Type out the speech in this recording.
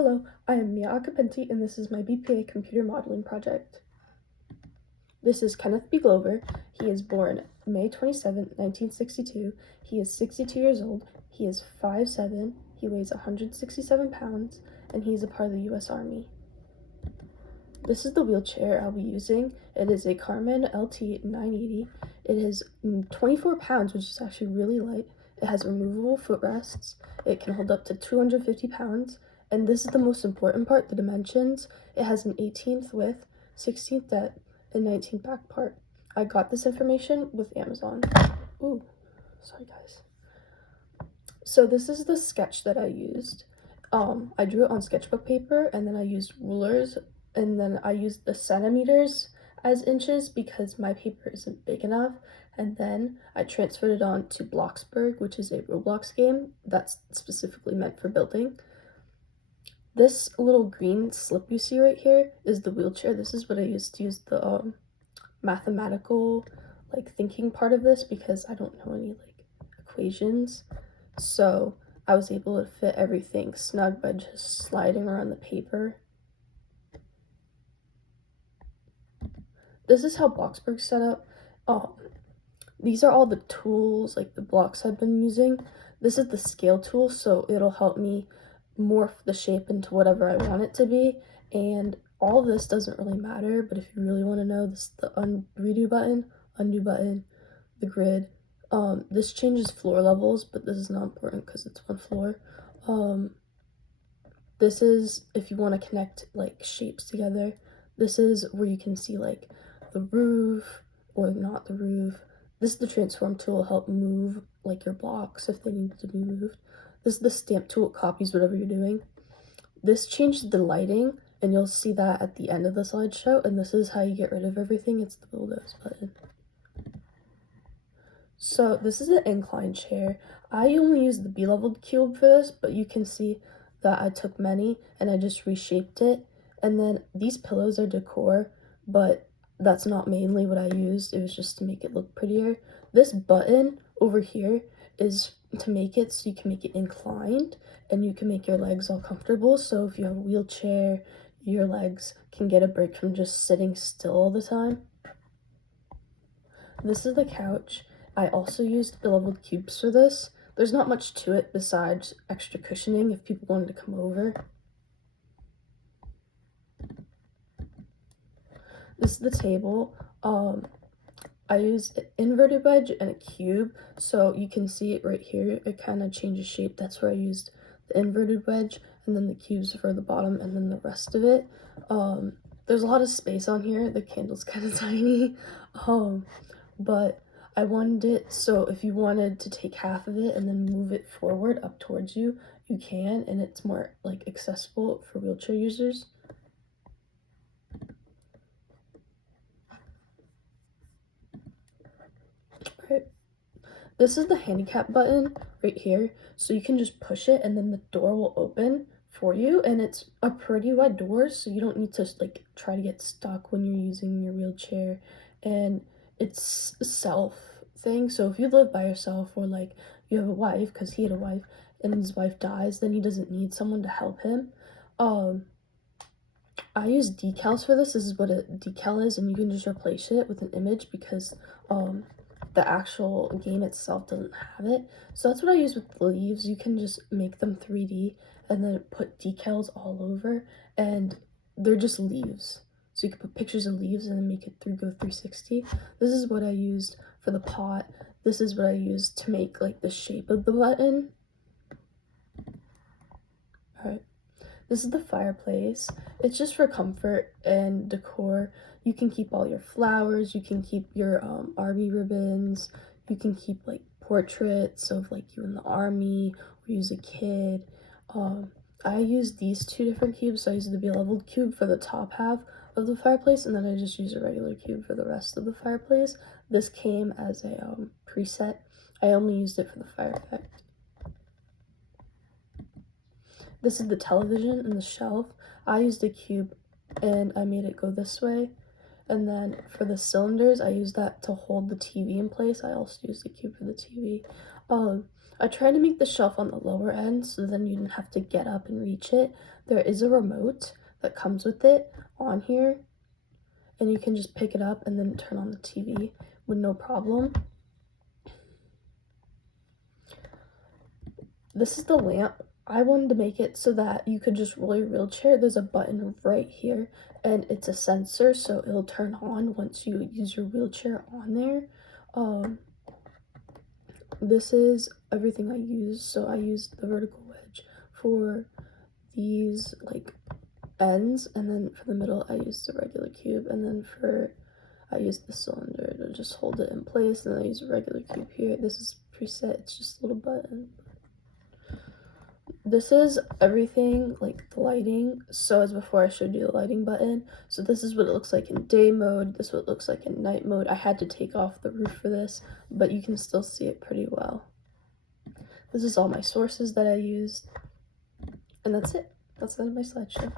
Hello, I am Mia Occhipinti, and this is my BPA computer modeling project. This is Kenneth B. Glover. He is born May 27, 1962. He is 62 years old. He is 5'7". He weighs 167 pounds, and he is a part of the U.S. Army. This is the wheelchair I'll be using. It is a Carmen LT 980. It is 24 pounds, which is actually really light. It has removable footrests. It can hold up to 250 pounds. And this is the most important part, the dimensions. It has an 18th width, 16th depth, and 19th back part. I got this information with Amazon. Ooh, sorry guys. So this is the sketch that I used. I drew it on sketchbook paper, and then I used rulers, and then I used the centimeters as inches because my paper isn't big enough. And then I transferred it on to Bloxburg, which is a Roblox game that's specifically meant for building. This little green slip you see right here is the wheelchair. This is what I used to use the mathematical thinking part of this because I don't know any equations. So I was able to fit everything snug by just sliding around the paper. This is how Bloxburg's set up. These are all the tools, the blocks I've been using. This is the scale tool, so it'll help me morph the shape into whatever I want it to be. And all of this doesn't really matter, but if you really want to know, this is the redo button, undo button, the grid. This changes floor levels, but this is not important because it's one floor. This is if you want to connect shapes together. This is where you can see the roof or not the roof. This is the transform tool, help move your blocks if they need to be moved. This is the stamp tool, it copies whatever you're doing. This changes the lighting, and you'll see that at the end of the slideshow, and this is how you get rid of everything. It's the bulldoze button. So this is an incline chair. I only used the B-leveled cube for this, but you can see that I took many and I just reshaped it. And then these pillows are decor, but that's not mainly what I used. It was just to make it look prettier. This button over here is to make it so you can make it inclined and you can make your legs all comfortable. So if you have a wheelchair, your legs can get a break from just sitting still all the time. This is the couch. I also used the leveled cubes for this. There's not much to it besides extra cushioning if people wanted to come over. This is the table. I used an inverted wedge and a cube, so you can see it right here. It kind of changes shape. That's where I used the inverted wedge, and then the cubes for the bottom, and then the rest of it. There's a lot of space on here. The candle's kind of tiny, but I wanted it so if you wanted to take half of it and then move it forward up towards you, you can, and it's more accessible for wheelchair users. Right. This is the handicap button right here, so you can just push it and then the door will open for you, and it's a pretty wide door, so you don't need to try to get stuck when you're using your wheelchair. And it's a self thing, so if you live by yourself or you have a wife, because he had a wife and his wife dies, then he doesn't need someone to help him. I use decals for this. This is what a decal is, and you can just replace it with an image because the actual game itself doesn't have it. So that's what I use with the leaves. You can just make them 3D and then put decals all over, and they're just leaves. So you can put pictures of leaves and then make it go 360. This is what I used for the pot. This is what I used to make the shape of the button. Alright. This is the fireplace. It's just for comfort and decor. You can keep all your flowers, you can keep your army ribbons, you can keep portraits of you in the army or you as a kid. I used these two different cubes. So I used the B-leveled cube for the top half of the fireplace, and then I just used a regular cube for the rest of the fireplace. This came as a preset. I only used it for the fire effect. This is the television and the shelf. I used a cube and I made it go this way. And then for the cylinders, I used that to hold the TV in place. I also used the cube for the TV. I tried to make the shelf on the lower end so then you didn't have to get up and reach it. There is a remote that comes with it on here, and you can just pick it up and then turn on the TV with no problem. This is the lamp. I wanted to make it so that you could just roll your wheelchair. There's a button right here, and it's a sensor, so it'll turn on once you use your wheelchair on there. This is everything I use. So I used the vertical wedge for these like ends, and then for the middle I used the regular cube, and then I used the cylinder to just hold it in place, and then I use a regular cube here. This is preset, it's just a little button. This is everything, like the lighting. So as before, I showed you the lighting button. So this is what it looks like in day mode. This is what it looks like in night mode. I had to take off the roof for this, but you can still see it pretty well. This is all my sources that I used. And that's it. That's the end of my slideshow.